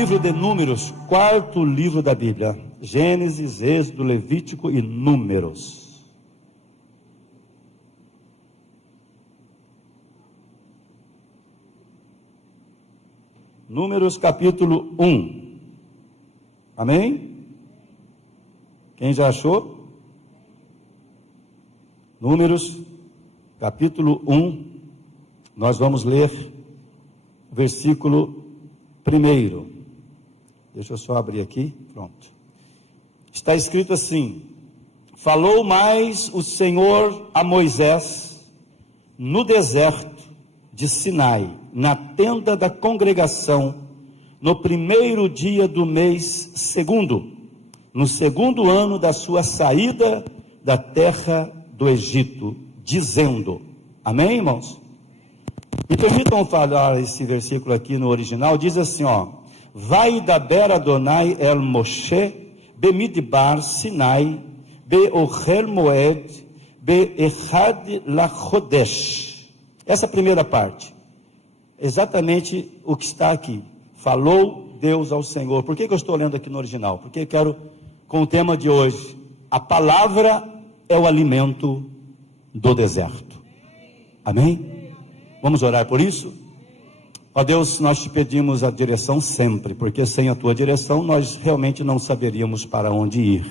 Livro de Números, quarto livro da Bíblia. Gênesis, Êxodo, Levítico e Números. Números capítulo 1. Amém? Quem já achou? Números capítulo 1. Nós vamos ler o versículo 1. Deixa eu só abrir aqui, pronto. Está escrito assim: falou mais o Senhor a Moisés no deserto de Sinai, na tenda da congregação, no primeiro dia do mês segundo, no segundo ano da sua saída da terra do Egito, dizendo, amém, irmãos? Me permitam falar esse versículo aqui no original, diz assim, vai daber Adonai el Moshe bemidbar Sinai beochel moed beechad lachodesh. Essa primeira parte, exatamente o que está aqui. Falou Deus ao Senhor. Por que eu estou lendo aqui no original? Porque eu quero, com o tema de hoje, a palavra é o alimento do deserto. Amém? Vamos orar por isso? Ó Deus, nós te pedimos a direção sempre, porque sem a tua direção nós realmente não saberíamos para onde ir.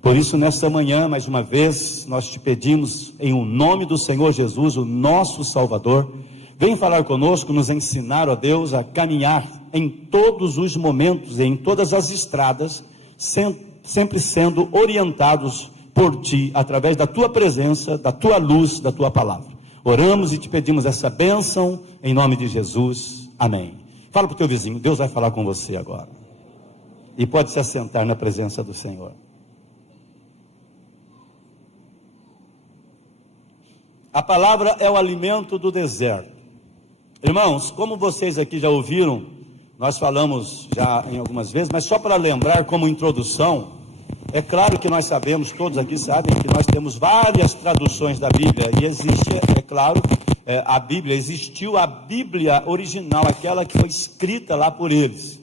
Por isso, nesta manhã, mais uma vez, nós te pedimos, em o nome do Senhor Jesus, o nosso Salvador, vem falar conosco, nos ensinar, ó Deus, a caminhar em todos os momentos, em todas as estradas, sempre sendo orientados por ti, através da tua presença, da tua luz, da tua palavra. Oramos e te pedimos essa bênção, em nome de Jesus, amém. Fala para o teu vizinho, Deus vai falar com você agora. E pode se assentar na presença do Senhor. A palavra é o alimento do deserto. Irmãos, como vocês aqui já ouviram, nós falamos já em algumas vezes, mas só para lembrar como introdução, é claro que nós sabemos, todos aqui sabem, que nós temos várias traduções da Bíblia, e existe, é claro, a Bíblia, existiu a Bíblia original, aquela que foi escrita lá por eles.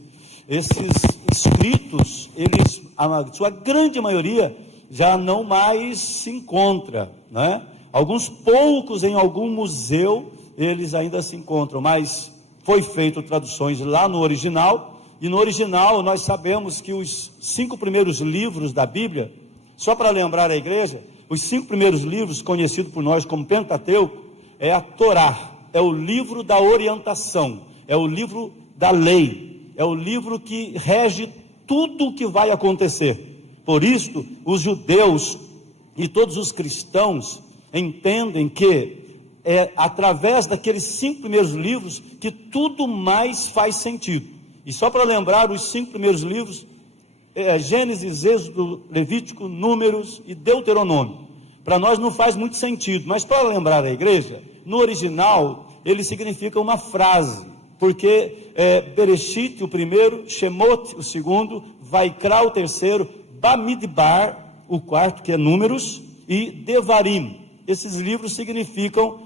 Esses escritos, eles, a sua grande maioria, já não mais se encontra, né? Alguns poucos em algum museu, eles ainda se encontram, mas foi feito traduções lá no original, e no original nós sabemos que os 5 primeiros livros da Bíblia, só para lembrar a igreja, os 5 primeiros livros, conhecidos por nós como Pentateuco, é a Torá, é o livro da orientação, é o livro da lei, é o livro que rege tudo o que vai acontecer. Por isso, os judeus e todos os cristãos entendem que é através daqueles 5 primeiros livros que tudo mais faz sentido. E só para lembrar, os 5 primeiros livros, Gênesis, Êxodo, Levítico, Números e Deuteronômio. Para nós não faz muito sentido, mas para lembrar a igreja, no original, ele significa uma frase, porque Bereshit, o primeiro, Shemot, o segundo, Vaikra, o terceiro, Bamidbar, o quarto, que é Números, e Devarim. Esses livros significam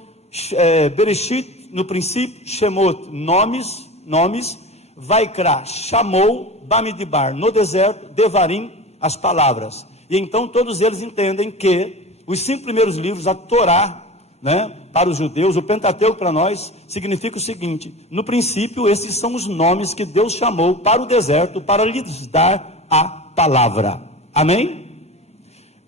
Bereshit, no princípio, Shemot, nomes, Vaikra, chamou, Bamidbar, no deserto, Devarim, as palavras. E então todos eles entendem que os 5 primeiros livros, a Torá, né, para os judeus, o Pentateuco para nós, significa o seguinte: no princípio, esses são os nomes que Deus chamou para o deserto, para lhes dar a palavra. Amém?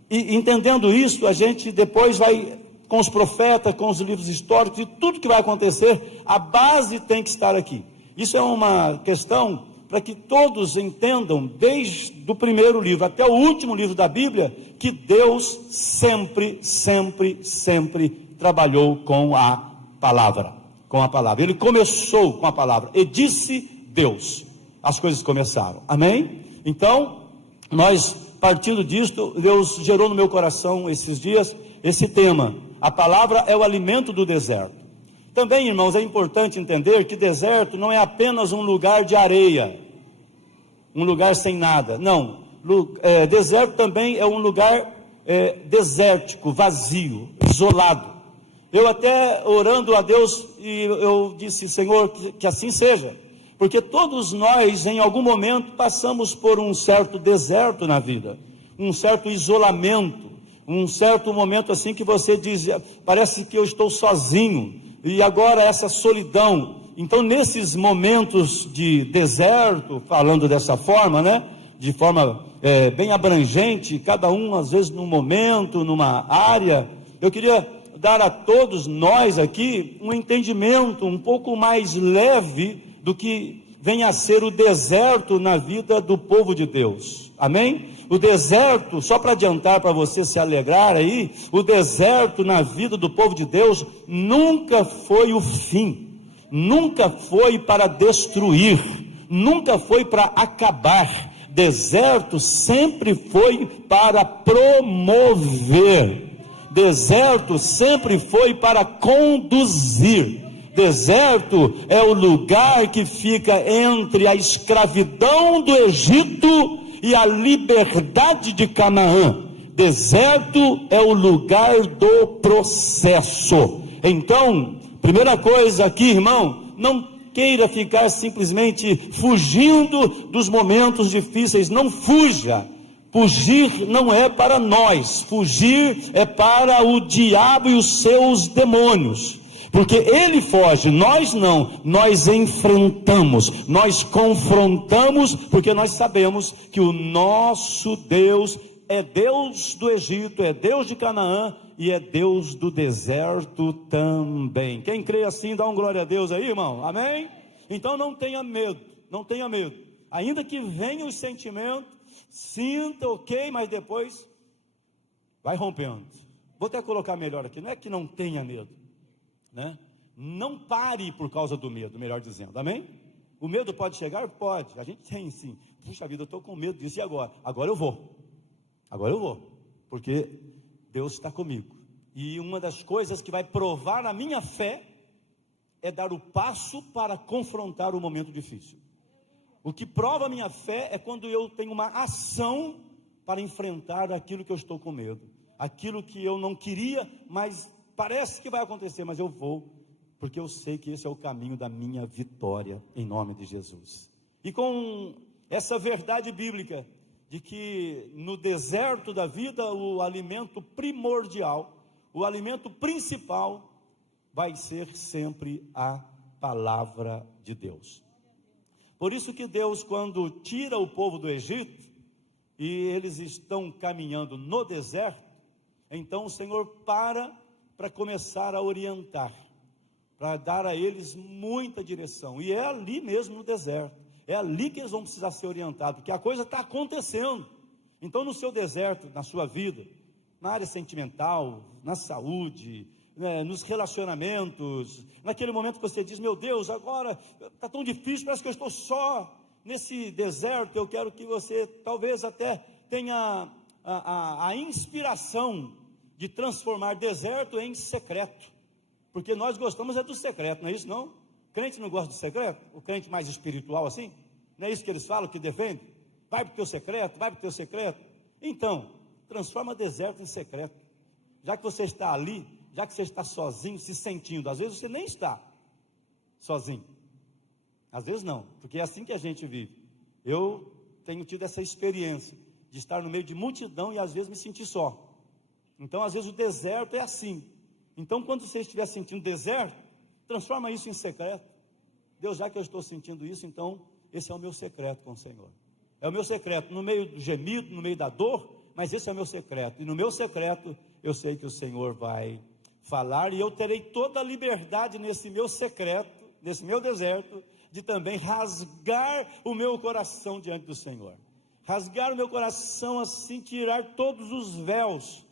E entendendo isso, a gente depois vai, com os profetas, com os livros históricos, e tudo que vai acontecer, a base tem que estar aqui. Isso é uma questão para que todos entendam, desde o primeiro livro até o último livro da Bíblia, que Deus sempre trabalhou com a palavra. Ele começou com a palavra, e disse Deus, as coisas começaram. Amém? Então, nós, partindo disto, Deus gerou no meu coração esses dias esse tema: a palavra é o alimento do deserto. Também, irmãos, é importante entender que deserto não é apenas um lugar de areia, um lugar sem nada. Não, deserto também é um lugar desértico, vazio, isolado. Eu até orando a Deus, e eu disse: Senhor, que assim seja, Porque todos nós, em algum momento, passamos por um certo deserto na vida, um certo isolamento, um certo momento assim que você diz, parece que eu estou sozinho, e agora essa solidão. Então, nesses momentos de deserto, falando dessa forma, né, de forma bem abrangente, cada um às vezes num momento, numa área, eu queria dar a todos nós aqui um entendimento um pouco mais leve do que vem a ser o deserto na vida do povo de Deus, amém? O deserto, só para adiantar para você se alegrar aí, o deserto na vida do povo de Deus nunca foi o fim, nunca foi para destruir, nunca foi para acabar. Deserto sempre foi para promover, deserto sempre foi para conduzir. Deserto é o lugar que fica entre a escravidão do Egito e a liberdade de Canaã. Deserto é o lugar do processo. Então, primeira coisa aqui, irmão, não queira ficar simplesmente fugindo dos momentos difíceis. Não fuja. Fugir não é para nós, fugir é para o diabo e os seus demônios, porque ele foge, nós não, nós enfrentamos, nós confrontamos, porque nós sabemos que o nosso Deus é Deus do Egito, é Deus de Canaã e é Deus do deserto também. Quem crê assim, dá um glória a Deus aí, irmão, amém? Então não tenha medo, não tenha medo, ainda que venham os sentimentos, sinta, ok, mas depois vai rompendo. Vou até colocar melhor aqui, não é que não tenha medo, né? Não pare por causa do medo, melhor dizendo, amém? O medo pode chegar? Pode, a gente tem sim. Puxa vida, eu estou com medo disso, e agora? Agora eu vou, porque Deus está comigo, e uma das coisas que vai provar a minha fé, é dar o passo para confrontar o momento difícil. O que prova a minha fé é quando eu tenho uma ação para enfrentar aquilo que eu estou com medo, aquilo que eu não queria, mas parece que vai acontecer, mas eu vou, porque eu sei que esse é o caminho da minha vitória, em nome de Jesus. E com essa verdade bíblica, de que no deserto da vida, o alimento primordial, o alimento principal, vai ser sempre a palavra de Deus. Por isso que Deus, quando tira o povo do Egito, e eles estão caminhando no deserto, então o Senhor para começar a orientar, para dar a eles muita direção, e é ali mesmo no deserto, é ali que eles vão precisar ser orientados, porque a coisa está acontecendo. Então no seu deserto, na sua vida, na área sentimental, na saúde, nos relacionamentos, naquele momento que você diz, meu Deus, agora está tão difícil, parece que eu estou só nesse deserto. Eu quero que você talvez até tenha a inspiração de transformar deserto em secreto, porque nós gostamos do secreto, não é isso não? O crente não gosta de secreto? O crente mais espiritual assim? Não é isso que eles falam, que defendem? Vai para o teu secreto, vai para o teu secreto. Então, transforma deserto em secreto, já que você está ali, já que você está sozinho, se sentindo, às vezes você nem está sozinho, às vezes não, porque é assim que a gente vive. Eu tenho tido essa experiência, de estar no meio de multidão e às vezes me sentir só. Então às vezes o deserto é assim. Então quando você estiver sentindo deserto, transforma isso em secreto. Deus, já que eu estou sentindo isso, então esse é o meu secreto com o Senhor, é o meu secreto, no meio do gemido, no meio da dor, mas esse é o meu secreto, e no meu secreto, eu sei que o Senhor vai falar, e eu terei toda a liberdade nesse meu secreto, nesse meu deserto, de também rasgar o meu coração diante do Senhor, rasgar o meu coração assim, tirar todos os véus,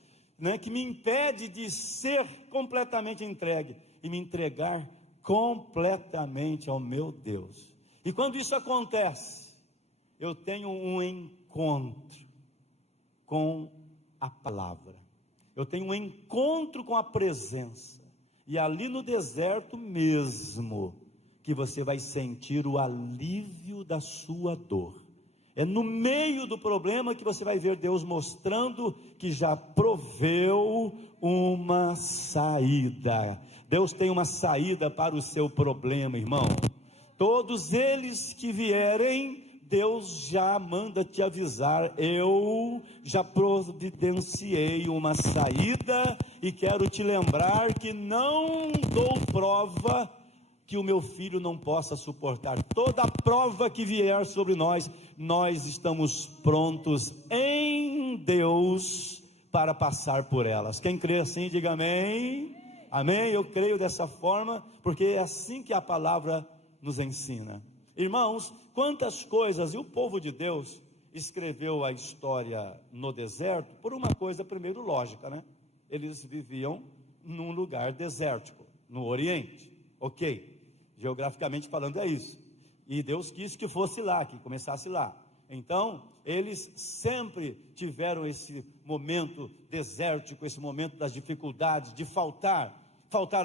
que me impede de ser completamente entregue, e me entregar completamente ao meu Deus. E quando isso acontece, eu tenho um encontro com a palavra, eu tenho um encontro com a presença, e ali no deserto mesmo, que você vai sentir o alívio da sua dor. É no meio do problema que você vai ver Deus mostrando que já proveu uma saída. Deus tem uma saída para o seu problema, irmão. Todos eles que vierem, Deus já manda te avisar: eu já providenciei uma saída, e quero te lembrar que não dou prova que o meu filho não possa suportar. Toda prova que vier sobre nós, nós estamos prontos em Deus para passar por elas. Quem crê assim, diga amém. Amém, eu creio dessa forma, porque é assim que a palavra nos ensina. Irmãos, quantas coisas, e o povo de Deus escreveu a história no deserto, por uma coisa primeiro lógica, né? Eles viviam num lugar desértico, no Oriente, ok, geograficamente falando é isso, e Deus quis que fosse lá, que começasse lá. Então, eles sempre tiveram esse momento desértico, esse momento das dificuldades, de faltar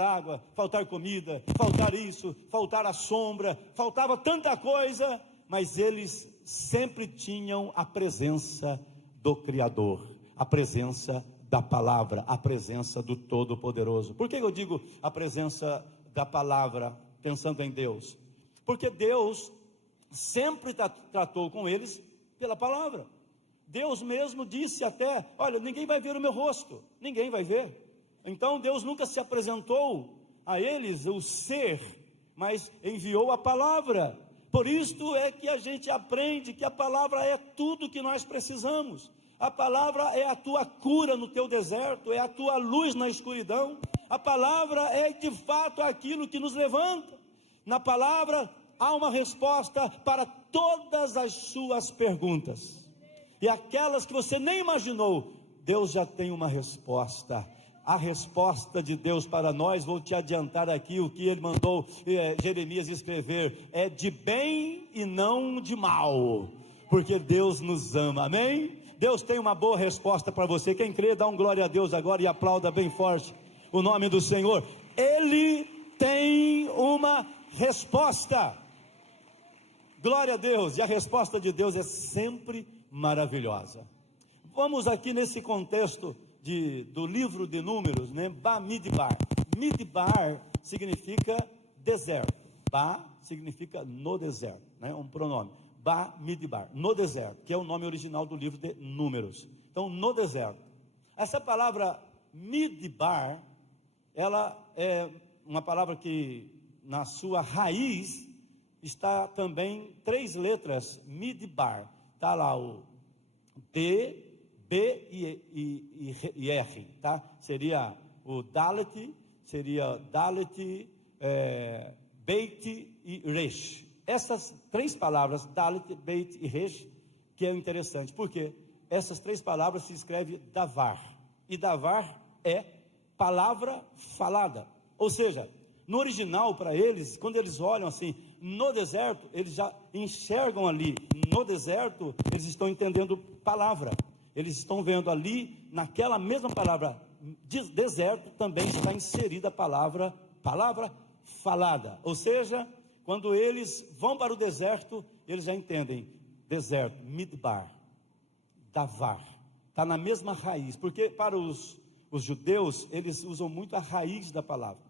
água, faltar comida, faltar isso, faltar a sombra, faltava tanta coisa, mas eles sempre tinham a presença do Criador, a presença da palavra, a presença do Todo-Poderoso. Por que eu digo a presença da palavra, pensando em Deus? Porque Deus sempre tratou com eles pela palavra. Deus mesmo disse até: olha, ninguém vai ver o meu rosto, ninguém vai ver. Então Deus nunca se apresentou a eles, o ser, mas enviou a palavra. Por isto é que a gente aprende que a palavra é tudo que nós precisamos. A palavra é a tua cura no teu deserto, é a tua luz na escuridão. A palavra é de fato aquilo que nos levanta. Na palavra há uma resposta para todas as suas perguntas, e aquelas que você nem imaginou, Deus já tem uma resposta. A resposta de Deus para nós, vou te adiantar aqui o que ele mandou Jeremias escrever, é de bem e não de mal, porque Deus nos ama, amém? Deus tem uma boa resposta para você. Quem crê, dá um glória a Deus agora e aplauda bem forte o nome do Senhor. Ele tem uma resposta, glória a Deus, e a resposta de Deus é sempre maravilhosa. Vamos aqui nesse contexto do livro de Números, né? Bamidbar. Midbar significa deserto. Ba significa no deserto, né? Um pronome. Bamidbar, no deserto, que é o nome original do livro de Números. Então, no deserto. Essa palavra Midbar, ela é uma palavra que na sua raiz está também 3 letras, Midbar. Está lá o D, B e R, tá? Seria o Dalet, Beit e Resh. Essas 3 palavras, Dalet, Beit e Resh, que é interessante, porque essas 3 palavras se escreve Davar, e Davar é palavra falada, ou seja, no original para eles, quando eles olham assim, no deserto, eles já enxergam ali, no deserto, eles estão entendendo palavra. Eles estão vendo ali, naquela mesma palavra, deserto, também está inserida a palavra falada. Ou seja, quando eles vão para o deserto, eles já entendem, deserto, Midbar, Davar, está na mesma raiz, porque para os judeus, eles usam muito a raiz da palavra.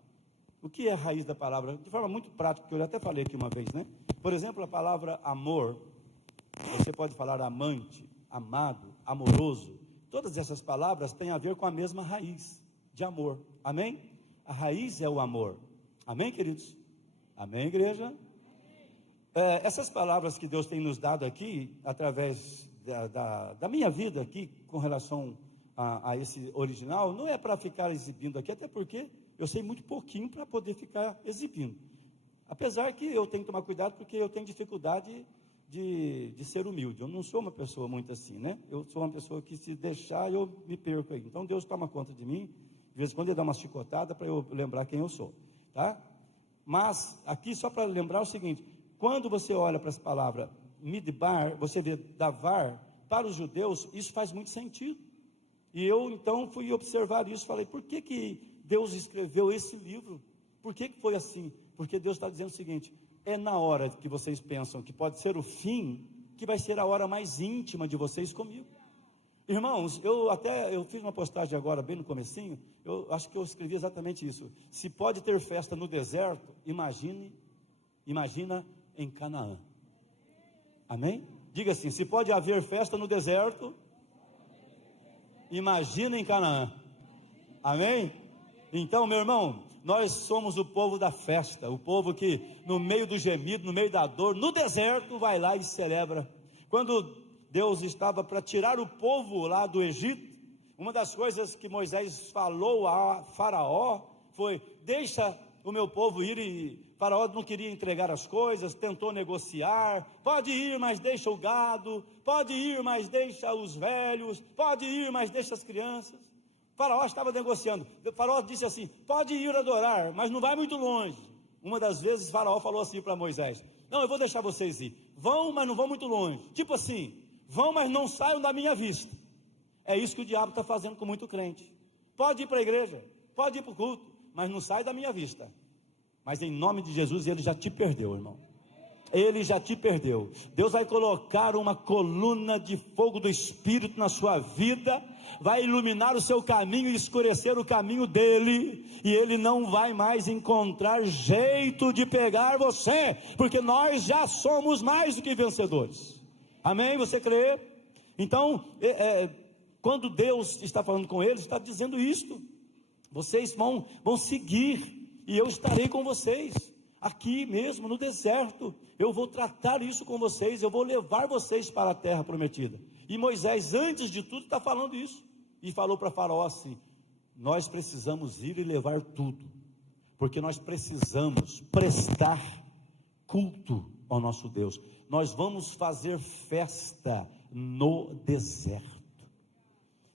O que é a raiz da palavra? De forma muito prática, que eu até falei aqui uma vez, né? Por exemplo, a palavra amor, você pode falar amante, amado, amoroso, todas essas palavras têm a ver com a mesma raiz de amor, amém? A raiz é o amor, amém, queridos? Amém, igreja? Essas palavras que Deus tem nos dado aqui, através da minha vida aqui, com relação a esse original, não é para ficar exibindo aqui, até porque eu sei muito pouquinho para poder ficar exibindo, apesar que eu tenho que tomar cuidado, porque eu tenho dificuldade de ser humilde. Eu não sou uma pessoa muito assim, né? Eu sou uma pessoa que, se deixar, eu me perco aí. Então Deus toma conta de mim, de vez em quando ele dá uma chicotada para eu lembrar quem eu sou, tá? Mas aqui só para lembrar o seguinte: quando você olha para essa palavra Midbar, você vê Davar, para os judeus isso faz muito sentido. E eu então fui observar isso, falei, por que Deus escreveu esse livro? Por que foi assim? Porque Deus está dizendo o seguinte: é na hora que vocês pensam que pode ser o fim, que vai ser a hora mais íntima de vocês comigo. Irmãos, eu fiz uma postagem agora, bem no comecinho, eu acho que eu escrevi exatamente isso. Se pode ter festa no deserto, imagine Imagina em Canaã. Amém? Diga assim: se pode haver festa no deserto, imagina em Canaã. Amém? Então, meu irmão, nós somos o povo da festa, o povo que no meio do gemido, no meio da dor, no deserto, vai lá e celebra. Quando Deus estava para tirar o povo lá do Egito, uma das coisas que Moisés falou a Faraó foi: deixa o meu povo ir. E Faraó não queria entregar as coisas, tentou negociar: pode ir, mas deixa o gado, pode ir, mas deixa os velhos, pode ir, mas deixa as crianças. Faraó estava negociando. Faraó disse assim: pode ir adorar, mas não vai muito longe. Uma das vezes Faraó falou assim para Moisés: não, eu vou deixar vocês ir, vão, mas não vão muito longe. Tipo assim, vão, mas não saiam da minha vista. É isso que o diabo está fazendo com muito crente. Pode ir para a igreja, pode ir para o culto, mas não sai da minha vista. Mas em nome de Jesus, ele já te perdeu, irmão. Ele já te perdeu. Deus vai colocar uma coluna de fogo do Espírito na sua vida, vai iluminar o seu caminho e escurecer o caminho dele, e ele não vai mais encontrar jeito de pegar você, porque nós já somos mais do que vencedores. Amém? Você crê? Então, quando Deus está falando com eles, está dizendo isto: vocês vão seguir, e eu estarei com vocês, aqui mesmo no deserto, eu vou tratar isso com vocês, eu vou levar vocês para a terra prometida. E Moisés, antes de tudo, está falando isso, e falou para Faraó assim: nós precisamos ir e levar tudo, porque nós precisamos prestar culto ao nosso Deus. Nós vamos fazer festa no deserto.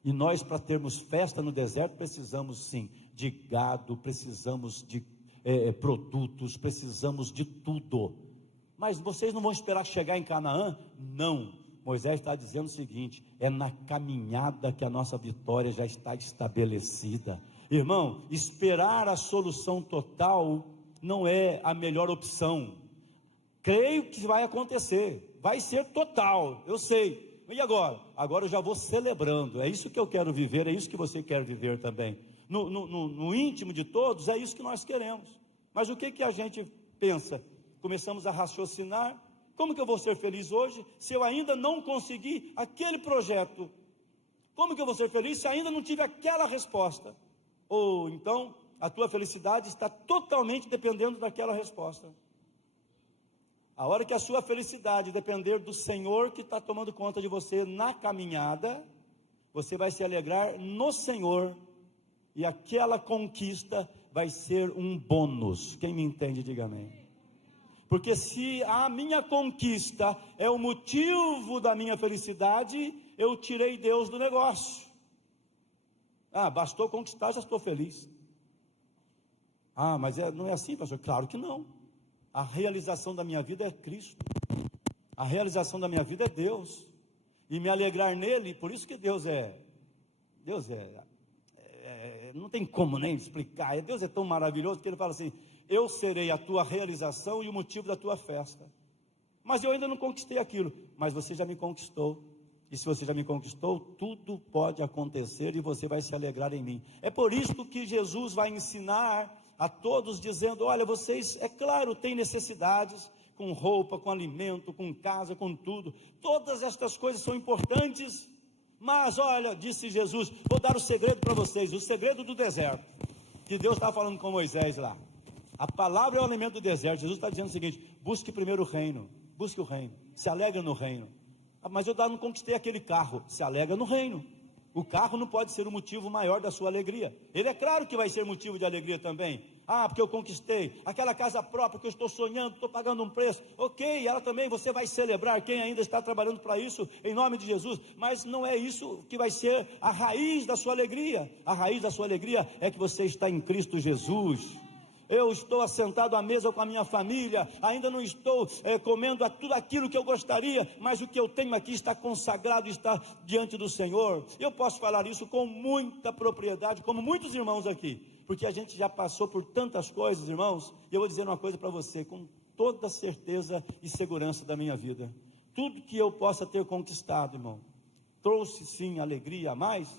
E nós, para termos festa no deserto, precisamos sim de gado, precisamos de produtos, precisamos de tudo. Mas vocês não vão esperar chegar em Canaã? Não. Moisés está dizendo o seguinte: é na caminhada que a nossa vitória já está estabelecida. Irmão, esperar a solução total não é a melhor opção. Creio que vai acontecer, vai ser total, eu sei. E agora? Agora eu já vou celebrando. É isso que eu quero viver, é isso que você quer viver também. No íntimo de todos, é isso que nós queremos. Mas o que a gente pensa? Começamos a raciocinar: como que eu vou ser feliz hoje, se eu ainda não consegui aquele projeto? Como que eu vou ser feliz se ainda não tive aquela resposta? Ou então, a tua felicidade está totalmente dependendo daquela resposta. A hora que a sua felicidade depender do Senhor que está tomando conta de você na caminhada, você vai se alegrar no Senhor, e aquela conquista vai ser um bônus. Quem me entende, diga amém. Porque se a minha conquista é o motivo da minha felicidade, eu tirei Deus do negócio. Bastou conquistar, já estou feliz. Mas não é assim, pastor? Claro que não. A realização da minha vida é Cristo, a realização da minha vida é Deus, e me alegrar nele. Por isso que Deus não tem como nem explicar. Deus é tão maravilhoso que ele fala assim: eu serei a tua realização e o motivo da tua festa. Mas eu ainda não conquistei aquilo, mas você já me conquistou. E se você já me conquistou, tudo pode acontecer e você vai se alegrar em mim. É por isso que Jesus vai ensinar a todos, dizendo: olha, vocês, é claro, têm necessidades, com roupa, com alimento, com casa, com tudo. Todas estas coisas são importantes. Mas olha, disse Jesus, vou dar o segredo para vocês, o segredo do deserto, que Deus estava falando com Moisés lá. A palavra é o alimento do deserto. Jesus está dizendo o seguinte: busque primeiro o reino, busque o reino, se alegra no reino. Mas eu não conquistei aquele carro, se alegra no reino. O carro não pode ser o motivo maior da sua alegria. Ele é claro que vai ser motivo de alegria também. Porque eu conquistei aquela casa própria que eu estou sonhando, estou pagando um preço. Ok, ela também, você vai celebrar, quem ainda está trabalhando para isso, em nome de Jesus. Mas não é isso que vai ser a raiz da sua alegria. A raiz da sua alegria é que você está em Cristo Jesus. Eu estou assentado à mesa com a minha família, ainda não estou comendo tudo aquilo que eu gostaria, mas o que eu tenho aqui está consagrado, está diante do Senhor. Eu posso falar isso com muita propriedade, como muitos irmãos aqui, porque a gente já passou por tantas coisas, irmãos. E eu vou dizer uma coisa para você, com toda certeza e segurança da minha vida: tudo que eu possa ter conquistado, irmão, trouxe sim alegria a mais,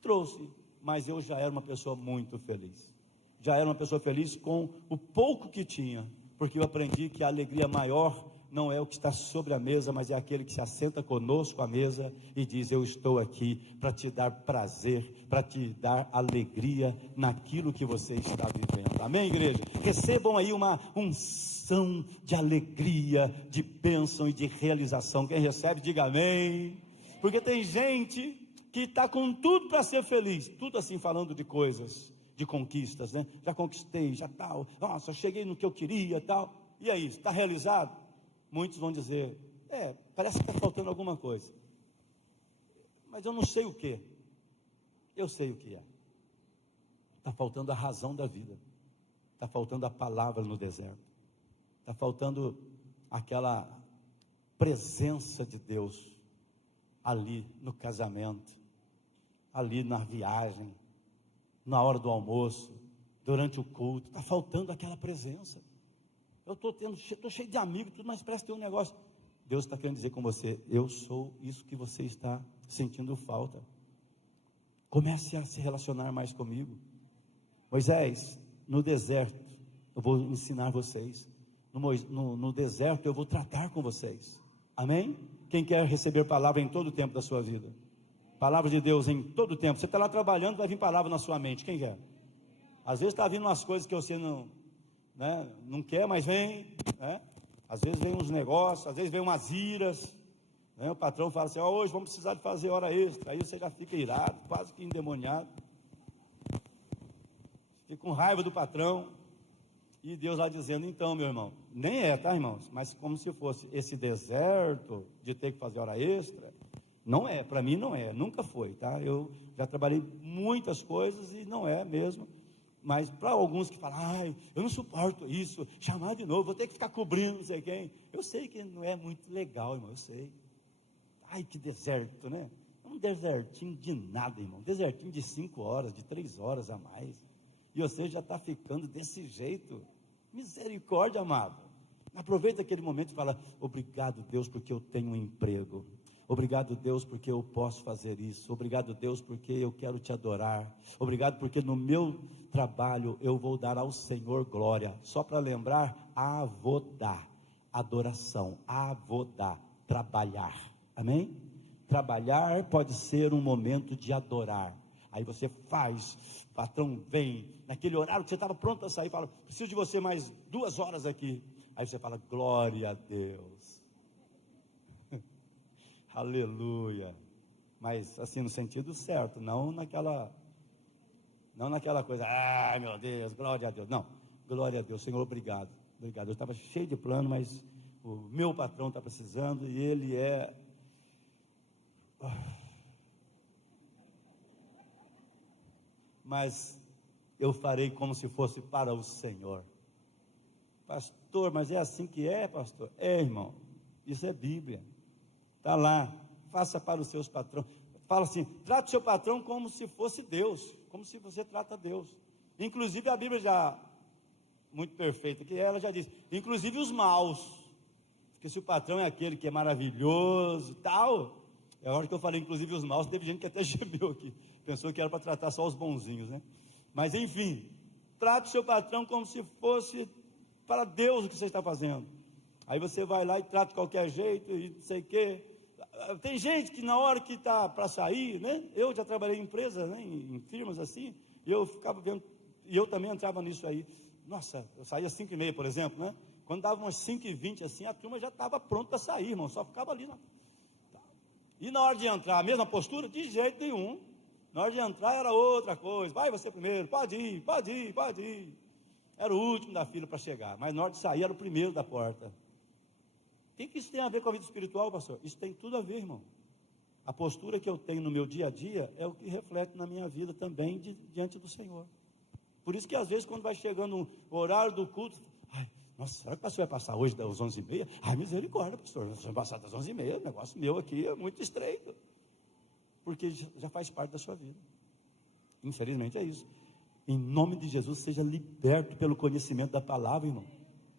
trouxe, mas eu já era uma pessoa muito feliz. Já era uma pessoa feliz com o pouco que tinha, porque eu aprendi que a alegria maior não é o que está sobre a mesa, mas é aquele que se assenta conosco à mesa e diz: eu estou aqui para te dar prazer, para te dar alegria naquilo que você está vivendo. Amém, igreja? Recebam aí uma unção de alegria, de bênção e de realização. Quem recebe, diga amém. Porque tem gente que está com tudo para ser feliz, tudo assim falando de coisas, de conquistas, né? Já conquistei, já tal, nossa, cheguei no que eu queria, tal. E aí, está realizado? Muitos vão dizer: parece que está faltando alguma coisa, mas eu não sei o que. Eu sei o que é. Está faltando a razão da vida, está faltando a palavra no deserto, está faltando aquela presença de Deus ali no casamento, ali na viagem, na hora do almoço, durante o culto. Está faltando aquela presença. Eu estou cheio de amigos, tudo, mas parece ter um negócio. Deus está querendo dizer com você: eu sou isso que você está sentindo falta. Comece a se relacionar mais comigo. Moisés, no deserto, eu vou ensinar vocês. No deserto, eu vou tratar com vocês. Amém? Quem quer receber palavra em todo o tempo da sua vida? Palavra de Deus em todo o tempo. Você está lá trabalhando, vai vir palavra na sua mente. Quem quer? Às vezes está vindo umas coisas que você não quer, mas vem, né? Às vezes vem uns negócios, às vezes vem umas iras, né? O patrão fala assim: hoje vamos precisar de fazer hora extra. Aí você já fica irado, quase que endemoniado, fica com raiva do patrão, e Deus lá dizendo: então, meu irmão, nem é, tá, irmãos? Mas como se fosse esse deserto de ter que fazer hora extra. Não é, para mim não é, nunca foi, tá? Eu já trabalhei muitas coisas e não é mesmo. Mas para alguns que falam: eu não suporto isso, chamar de novo, vou ter que ficar cobrindo não sei quem. Eu sei que não é muito legal, irmão, eu sei. Que deserto, né? É um desertinho de nada, irmão. Desertinho de 5 horas, de 3 horas a mais. E você já está ficando desse jeito. Misericórdia, amado. Aproveita aquele momento e fala: obrigado, Deus, porque eu tenho um emprego. Obrigado, Deus, porque eu posso fazer isso. Obrigado, Deus, porque eu quero te adorar. Obrigado, porque no meu trabalho eu vou dar ao Senhor glória. Só para lembrar: avodá, adoração, avodá, trabalhar. Amém? Trabalhar pode ser um momento de adorar. Aí você faz, o patrão vem, naquele horário que você estava pronto a sair, fala: preciso de você mais 2 horas aqui. Aí você fala: glória a Deus. Aleluia. Mas assim, no sentido certo, não naquela coisa: meu Deus, glória a Deus. Não, glória a Deus, Senhor, obrigado. Eu estava cheio de plano, mas o meu patrão está precisando e ele é... Mas eu farei como se fosse para o Senhor. Pastor, mas é assim que é, pastor? É, irmão, isso é Bíblia. Está lá: faça para os seus patrões. Fala assim: trate o seu patrão como se fosse Deus, como se você trata Deus. Inclusive a Bíblia já, muito perfeita, que ela já diz, inclusive os maus. Porque se o patrão é aquele que é maravilhoso e tal, é a hora que eu falei inclusive os maus, teve gente que até gemeu aqui, pensou que era para tratar só os bonzinhos, né? Mas enfim, trate o seu patrão como se fosse para Deus o que você está fazendo. Aí você vai lá e trata de qualquer jeito e não sei o quê. Tem gente que na hora que está para sair, né? Eu já trabalhei em empresas, né? Em firmas assim, e eu ficava vendo, e eu também entrava nisso aí. Nossa, eu saía às 5h30, por exemplo, né? Quando dava umas 5h20 assim, a turma já estava pronta para sair, irmão, só ficava ali. E na hora de entrar, a mesma postura? De jeito nenhum. Na hora de entrar era outra coisa: vai você primeiro, pode ir. Era o último da fila para chegar, mas na hora de sair era o primeiro da porta. O que isso tem a ver com a vida espiritual, pastor? Isso tem tudo a ver, irmão. A postura que eu tenho no meu dia a dia é o que reflete na minha vida também diante do Senhor. Por isso que às vezes quando vai chegando o horário do culto, nossa, será que o pastor vai passar hoje das 11h30? Misericórdia, pastor, nós vamos passar das 11h30, o negócio meu aqui é muito estreito. Porque já faz parte da sua vida. Infelizmente é isso. Em nome de Jesus, seja liberto pelo conhecimento da palavra, irmão.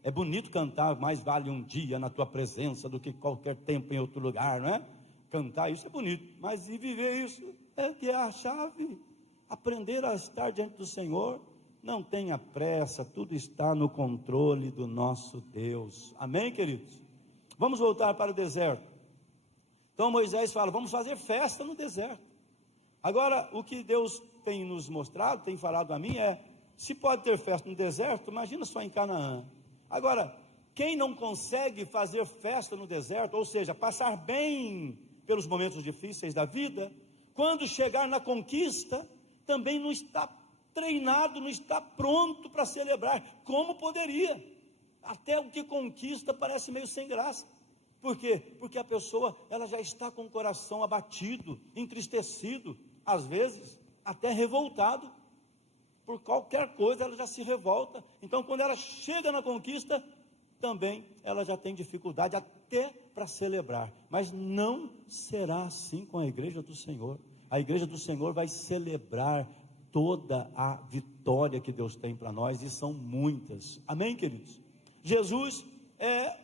É bonito cantar: mais vale um dia na tua presença do que qualquer tempo em outro lugar, não é? Cantar isso é bonito, mas e viver isso é que é a chave. Aprender a estar diante do Senhor não tenha pressa, tudo está no controle do nosso Deus. Amém, queridos? Vamos voltar para o deserto. Então Moisés fala, vamos fazer festa no deserto. Agora, o que Deus tem nos mostrado, tem falado a mim se pode ter festa no deserto, imagina só em Canaã. Agora, quem não consegue fazer festa no deserto, ou seja, passar bem pelos momentos difíceis da vida, quando chegar na conquista, também não está treinado, não está pronto para celebrar, como poderia. Até o que conquista parece meio sem graça. Por quê? Porque a pessoa, ela já está com o coração abatido, entristecido, às vezes até revoltado. Por qualquer coisa ela já se revolta. Então quando ela chega na conquista, também ela já tem dificuldade até para celebrar. Mas não será assim com a igreja do Senhor. A igreja do Senhor vai celebrar toda a vitória que Deus tem para nós, e são muitas. Amém, queridos? Jesus é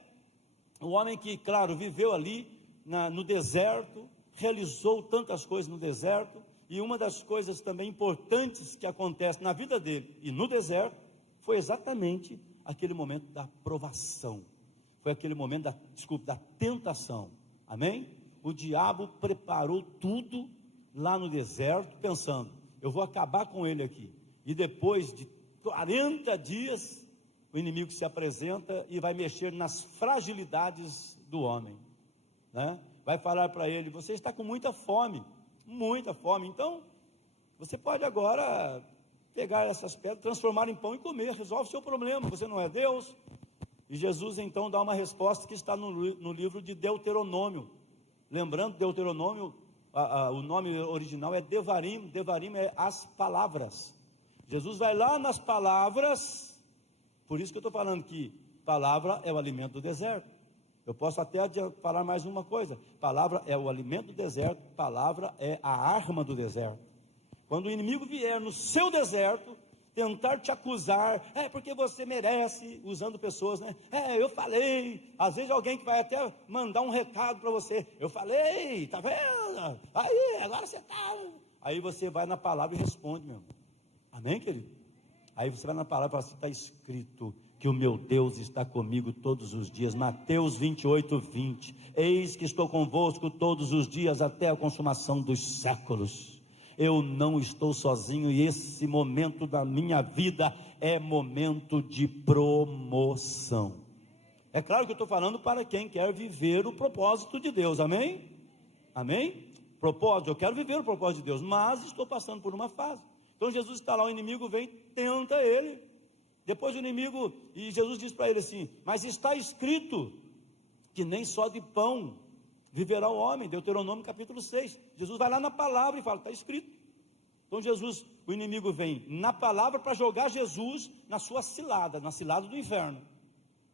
o homem que, claro, viveu ali no deserto, realizou tantas coisas no deserto, e uma das coisas também importantes que acontece na vida dele e no deserto, foi exatamente aquele momento da provação, foi aquele momento da tentação. Amém? O diabo preparou tudo lá no deserto, pensando, eu vou acabar com ele aqui, e depois de 40 dias, o inimigo se apresenta e vai mexer nas fragilidades do homem, né? Vai falar para ele, você está com muita fome, então, você pode agora pegar essas pedras, transformar em pão e comer, resolve o seu problema, você não é Deus. E Jesus então dá uma resposta que está no livro de Deuteronômio. Lembrando, Deuteronômio, o nome original é Devarim. Devarim é as palavras. Jesus vai lá nas palavras. Por isso que eu estou falando que palavra é o alimento do deserto. Eu posso até falar mais uma coisa, palavra é o alimento do deserto, palavra é a arma do deserto. Quando o inimigo vier no seu deserto, tentar te acusar, porque você merece, usando pessoas, né? Eu falei, às vezes alguém que vai até mandar um recado para você, eu falei, tá vendo? Aí, agora você tá. Aí você vai na palavra e responde, meu irmão. Amém, querido? Aí você vai na palavra e fala assim, está escrito que o meu Deus está comigo todos os dias. Mateus 28:20. Eis que estou convosco todos os dias até a consumação dos séculos. Eu não estou sozinho, e esse momento da minha vida é momento de promoção. É claro que eu estou falando para quem quer viver o propósito de Deus, amém? Amém? Propósito, eu quero viver o propósito de Deus, mas estou passando por uma fase. Então Jesus está lá, o inimigo vem, tenta ele. Depois o inimigo, e Jesus diz para ele assim, mas está escrito que nem só de pão viverá o homem, Deuteronômio capítulo 6, Jesus vai lá na palavra e fala, está escrito. Então Jesus, o inimigo vem na palavra para jogar Jesus na sua cilada, na cilada do inferno.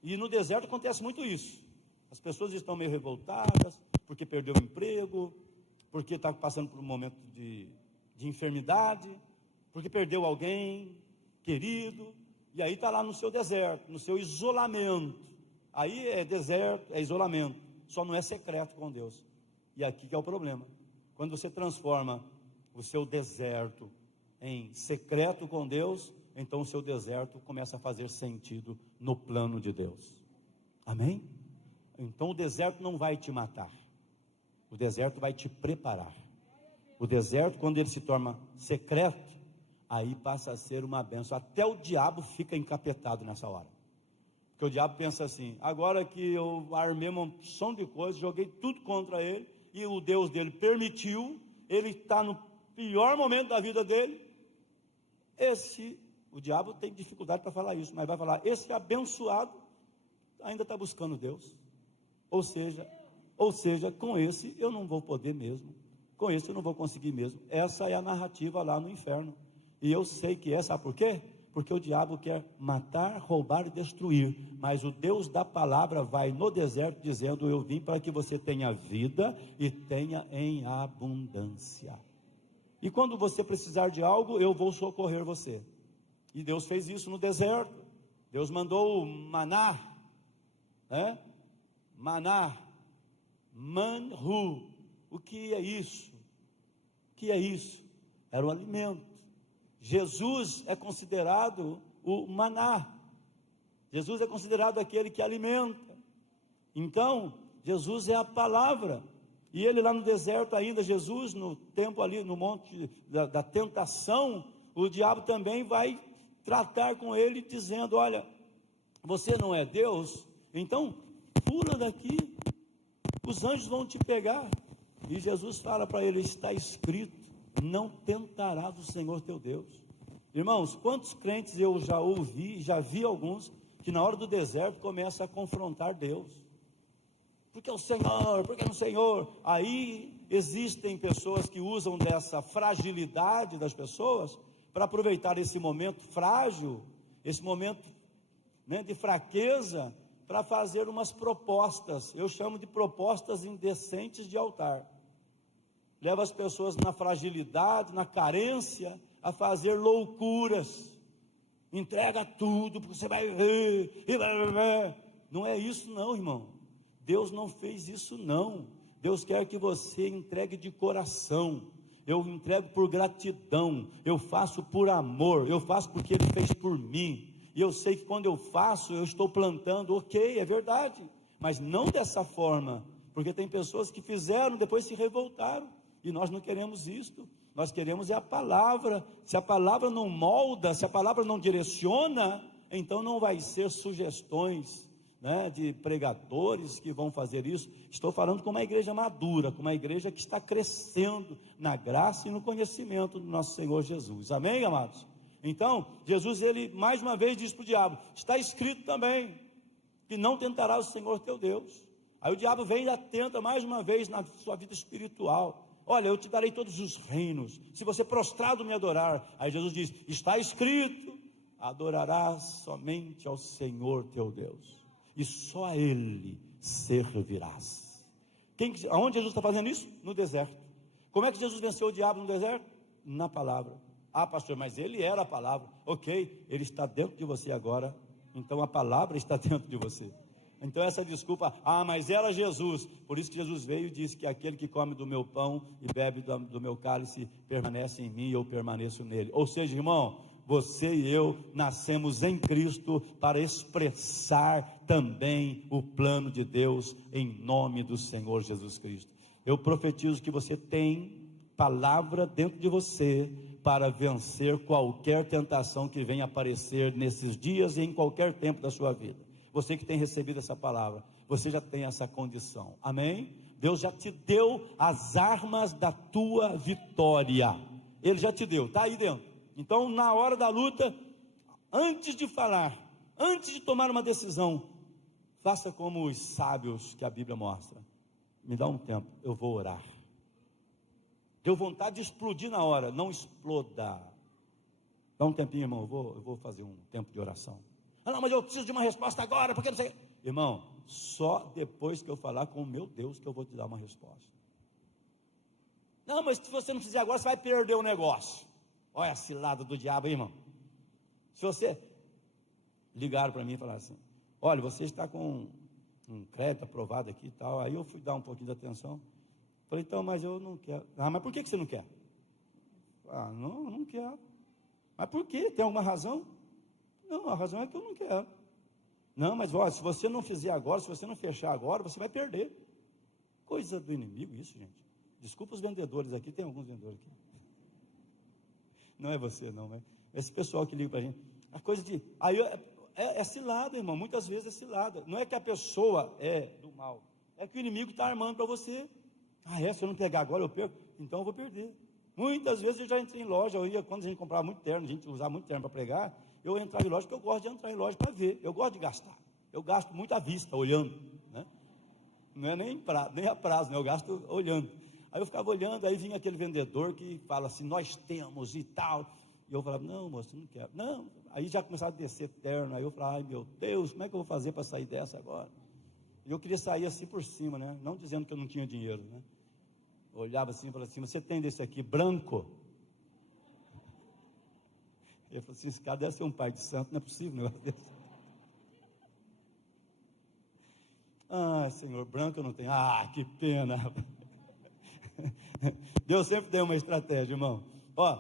E no deserto acontece muito isso, as pessoas estão meio revoltadas, porque perdeu o emprego, porque está passando por um momento de enfermidade, porque perdeu alguém querido, e aí está lá no seu deserto, no seu isolamento. Aí é deserto, é isolamento, só não é secreto com Deus. E aqui que é o problema, quando você transforma o seu deserto em secreto com Deus, então o seu deserto começa a fazer sentido no plano de Deus. Amém? Então o deserto não vai te matar, o deserto vai te preparar. O deserto, quando ele se torna secreto, aí passa a ser uma bênção. Até o diabo fica encapetado nessa hora, porque o diabo pensa assim, agora que eu armei uma opção de coisas, joguei tudo contra ele, e o Deus dele permitiu, ele está no pior momento da vida dele, o diabo tem dificuldade para falar isso, mas vai falar, esse abençoado ainda está buscando Deus, ou seja, com esse eu não vou poder mesmo, com esse eu não vou conseguir mesmo. Essa é a narrativa lá no inferno. E eu sei que é, sabe por quê? Porque o diabo quer matar, roubar e destruir, mas o Deus da palavra vai no deserto dizendo, eu vim para que você tenha vida e tenha em abundância. E quando você precisar de algo, eu vou socorrer você. E Deus fez isso no deserto. Deus mandou maná, maná, manhu. O que é isso? O que é isso? Era o alimento. Jesus é considerado o maná, Jesus é considerado aquele que alimenta. Então, Jesus é a palavra, e ele lá no deserto ainda, Jesus no tempo ali, no monte da tentação, o diabo também vai tratar com ele, dizendo: olha, você não é Deus, então pula daqui, os anjos vão te pegar. E Jesus fala para ele: está escrito, não tentarás o Senhor teu Deus. Irmãos, quantos crentes eu já ouvi, já vi alguns, que na hora do deserto começa a confrontar Deus, porque o Senhor, porque no Senhor. Aí existem pessoas que usam dessa fragilidade das pessoas, para aproveitar esse momento frágil, esse momento, né, de fraqueza, para fazer umas propostas, eu chamo de propostas indecentes de altar. Leva as pessoas na fragilidade, na carência, a fazer loucuras. Entrega tudo, porque você vai ver, e vai. Não é isso não, irmão. Deus não fez isso não. Deus quer que você entregue de coração. Eu entrego por gratidão, eu faço por amor, eu faço porque Ele fez por mim. E eu sei que quando eu faço, eu estou plantando, ok, é verdade, mas não dessa forma, porque tem pessoas que fizeram, depois se revoltaram, e nós não queremos isto. Nós queremos é a palavra. Se a palavra não molda, se a palavra não direciona, então não vai ser sugestões, né, de pregadores que vão fazer isso. Estou falando com uma igreja madura, com uma igreja que está crescendo na graça e no conhecimento do nosso Senhor Jesus. Amém, amados? Então, Jesus, ele mais uma vez diz para o diabo: está escrito também, que não tentará o Senhor teu Deus. Aí o diabo vem e atenta mais uma vez na sua vida espiritual: olha, eu te darei todos os reinos, se você prostrado me adorar. Aí Jesus diz: está escrito, adorarás somente ao Senhor teu Deus, e só a Ele servirás. Aonde Jesus está fazendo isso? No deserto. Como é que Jesus venceu o diabo no deserto? Na palavra. Ah, pastor, mas Ele era a palavra. Ok, Ele está dentro de você agora, então a palavra está dentro de você. Então essa desculpa: ah, mas era Jesus. Por isso que Jesus veio e disse que aquele que come do meu pão e bebe do meu cálice permanece em mim e eu permaneço nele. Ou seja, irmão, você e eu nascemos em Cristo para expressar também o plano de Deus em nome do Senhor Jesus Cristo. Eu profetizo que você tem palavra dentro de você para vencer qualquer tentação que venha aparecer nesses dias e em qualquer tempo da sua vida. Você que tem recebido essa palavra, você já tem essa condição. Amém? Deus já te deu as armas da tua vitória. Ele já te deu, está aí dentro. Então, na hora da luta, antes de falar, antes de tomar uma decisão, faça como os sábios que a Bíblia mostra: me dá um tempo, eu vou orar. Deu vontade de explodir na hora, não exploda. Dá um tempinho, irmão, eu vou fazer um tempo de oração. Ah, não, mas eu preciso de uma resposta agora, porque não sei. Irmão, só depois que eu falar com o meu Deus que eu vou te dar uma resposta. Não, mas se você não fizer agora, você vai perder o negócio. Olha a cilada do diabo aí, irmão. Se você ligaram para mim e falaram assim: olha, você está com um crédito aprovado aqui e tal. Aí eu fui dar um pouquinho de atenção. Falei: então, mas eu não quero. Ah, mas por que você não quer? Ah, não quero. Mas por quê? Tem alguma razão? Não, a razão é que eu não quero. Não, mas olha, se você não fizer agora, se você não fechar agora, você vai perder. Coisa do inimigo isso, gente. Desculpa os vendedores aqui, tem alguns vendedores aqui. Não é você não, é esse pessoal que liga para a gente. A coisa de... Aí é cilada, irmão, muitas vezes é cilada. Não é que a pessoa é do mal, é que o inimigo está armando para você. Ah, se eu não pegar agora eu perco, então eu vou perder. Muitas vezes eu já entrei em loja, quando a gente comprava muito terno, a gente usava muito terno para pregar, eu entrava em loja, porque eu gosto de entrar em loja para ver, eu gosto de gastar, eu gasto muito à vista, olhando, né? Não é nem a prazo, né? Eu gasto olhando. Aí eu ficava olhando, aí vinha aquele vendedor que fala assim: nós temos e tal, e eu falava: não, moço, não quero, não. Aí já começava a descer terno, aí eu falava: ai meu Deus, como é que eu vou fazer para sair dessa agora? E eu queria sair assim por cima, né? Não dizendo que eu não tinha dinheiro, né? Eu olhava assim e falava assim: você tem desse aqui, branco? Ele falou assim: esse cara deve ser um pai de santo, não é possível um negócio desse. Ah, Senhor, branco eu não tenho. Ah, que pena. Deus sempre tem uma estratégia, irmão. Ó,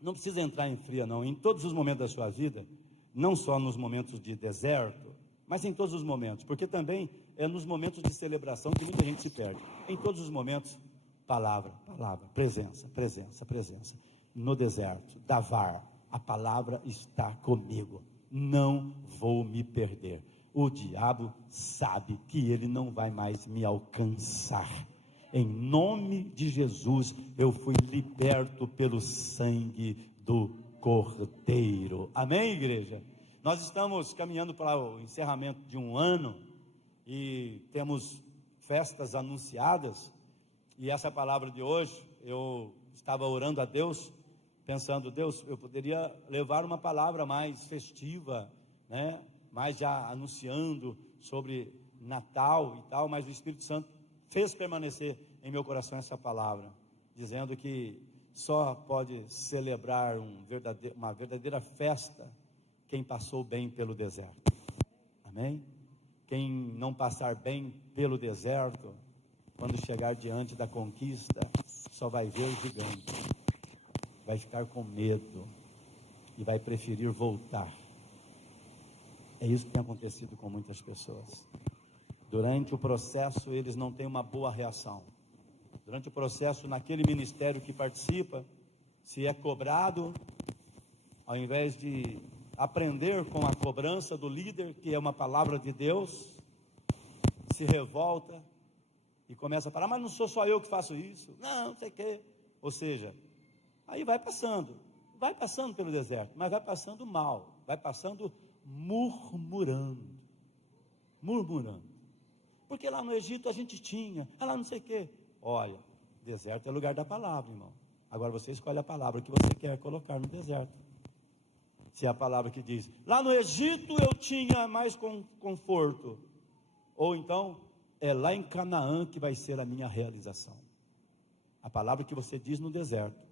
não precisa entrar em fria não, em todos os momentos da sua vida, não só nos momentos de deserto, mas em todos os momentos, porque também é nos momentos de celebração que muita gente se perde. Em todos os momentos, palavra, palavra, presença, presença, presença. No deserto, Davar, a palavra está comigo, não vou me perder. O diabo sabe que ele não vai mais me alcançar. Em nome de Jesus, eu fui liberto pelo sangue do Cordeiro. Amém, igreja? Nós estamos caminhando para o encerramento de um ano e temos festas anunciadas. E essa palavra de hoje, eu estava orando a Deus, pensando, Deus, eu poderia levar uma palavra mais festiva, né? Mais já anunciando sobre Natal e tal, mas o Espírito Santo fez permanecer em meu coração essa palavra, dizendo que só pode celebrar uma verdadeira festa quem passou bem pelo deserto. Amém? Quem não passar bem pelo deserto, quando chegar diante da conquista, só vai ver o gigante, vai ficar com medo e vai preferir voltar. É isso que tem acontecido com muitas pessoas. Durante o processo, eles não têm uma boa reação. Durante o processo, naquele ministério que participa, se é cobrado, ao invés de aprender com a cobrança do líder, que é uma palavra de Deus, se revolta e começa a falar, mas não sou só eu que faço isso, não sei o quê. Ou seja, aí vai passando pelo deserto, mas vai passando mal, vai passando murmurando, porque lá no Egito a gente tinha, lá não sei o quê. Olha, deserto é lugar da palavra, irmão. Agora você escolhe a palavra que você quer colocar no deserto. Se é a palavra que diz, lá no Egito eu tinha mais conforto, ou então, é lá em Canaã que vai ser a minha realização. A palavra que você diz no deserto,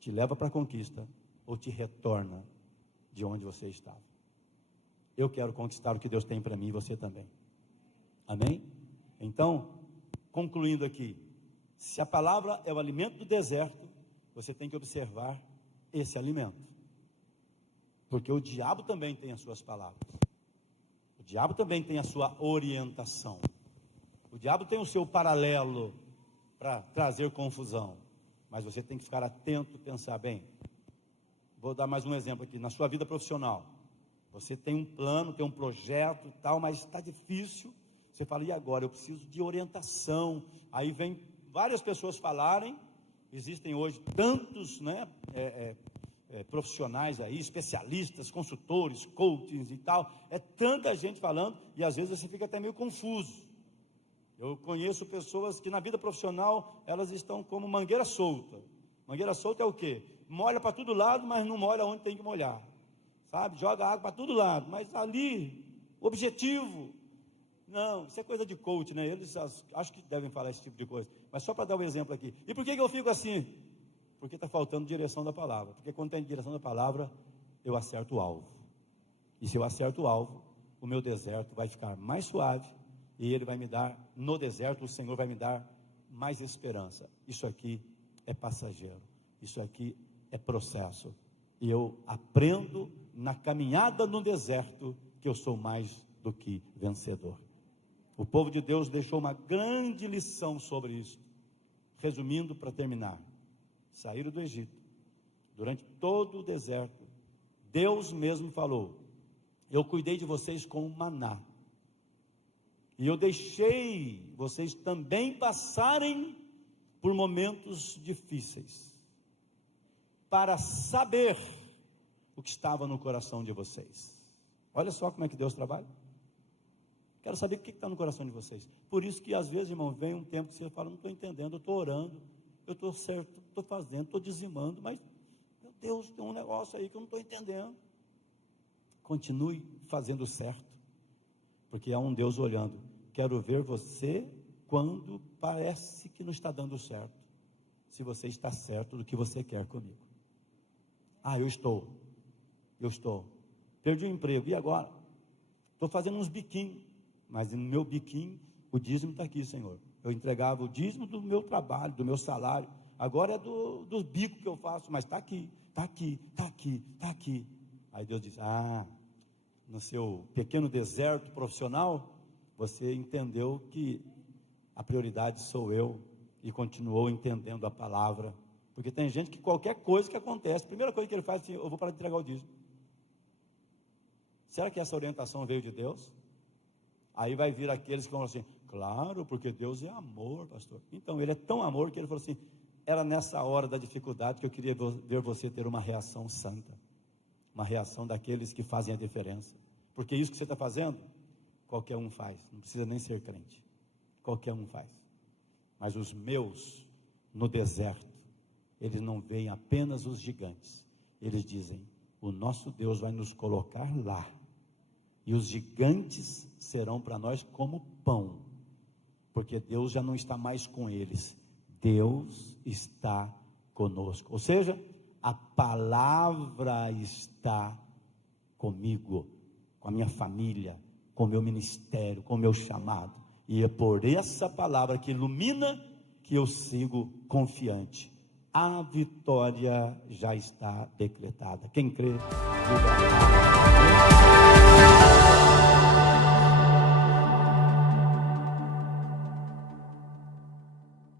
te leva para a conquista, ou te retorna de onde você estava. Eu quero conquistar o que Deus tem para mim e você também. Amém? Então, concluindo aqui, se a palavra é o alimento do deserto, você tem que observar esse alimento, porque o diabo também tem as suas palavras, o diabo também tem a sua orientação, o diabo tem o seu paralelo para trazer confusão, mas você tem que ficar atento, pensar bem. Vou dar mais um exemplo aqui, na sua vida profissional, você tem um plano, tem um projeto e tal, mas está difícil. Você fala, e agora? Eu preciso de orientação. Aí vem várias pessoas falarem. Existem hoje tantos, né, profissionais aí, especialistas, consultores, coachings e tal. É tanta gente falando e às vezes você fica até meio confuso. Eu conheço pessoas que na vida profissional elas estão como mangueira solta. Mangueira solta é o quê? Molha para todo lado, mas não molha onde tem que molhar. Sabe? Joga água para todo lado, mas ali, objetivo. Não, isso é coisa de coach, né? Eles acho que devem falar esse tipo de coisa. Mas só para dar um exemplo aqui. E por que eu fico assim? Porque está faltando direção da palavra. Porque quando tem direção da palavra, eu acerto o alvo. E se eu acerto o alvo, o meu deserto vai ficar mais suave. E ele vai me dar, no deserto, o Senhor vai me dar mais esperança. Isso aqui é passageiro. Isso aqui é processo. E eu aprendo na caminhada no deserto que eu sou mais do que vencedor. O povo de Deus deixou uma grande lição sobre isso. Resumindo, para terminar, saíram do Egito, durante todo o deserto, Deus mesmo falou, eu cuidei de vocês com o maná, e eu deixei vocês também passarem por momentos difíceis, para saber o que estava no coração de vocês. Olha só como é que Deus trabalha. Quero saber o que está no coração de vocês. Por isso que às vezes, irmão, vem um tempo que você fala, não estou entendendo, eu estou orando, eu estou certo, estou fazendo, estou dizimando, mas, meu Deus, tem um negócio aí que eu não estou entendendo. Continue fazendo certo, porque há um Deus olhando. Quero ver você quando parece que não está dando certo, se você está certo do que você quer comigo. Eu estou, perdi o emprego, e agora? Estou fazendo uns biquinhos, mas no meu biquinho, o dízimo está aqui, Senhor. Eu entregava o dízimo do meu trabalho, do meu salário, agora é do bico que eu faço, mas está aqui. está aqui, está aqui, está aqui. Aí Deus diz, no seu pequeno deserto profissional, você entendeu que a prioridade sou eu, e continuou entendendo a palavra, porque tem gente que qualquer coisa que acontece, a primeira coisa que ele faz é assim, eu vou parar de entregar o dízimo. Será que essa orientação veio de Deus? Aí vai vir aqueles que vão assim, claro, porque Deus é amor, pastor. Então, ele é tão amor que ele falou assim, era nessa hora da dificuldade que eu queria ver você ter uma reação santa, uma reação daqueles que fazem a diferença, porque isso que você está fazendo, qualquer um faz, não precisa nem ser crente, qualquer um faz, mas os meus, no deserto, eles não veem apenas os gigantes, eles dizem, o nosso Deus vai nos colocar lá, e os gigantes serão para nós como pão, porque Deus já não está mais com eles, Deus está conosco, ou seja, a palavra está comigo, com a minha família, com o meu ministério, com o meu chamado, e é por essa palavra que ilumina, que eu sigo confiante, a vitória já está decretada, quem crê, diga amém.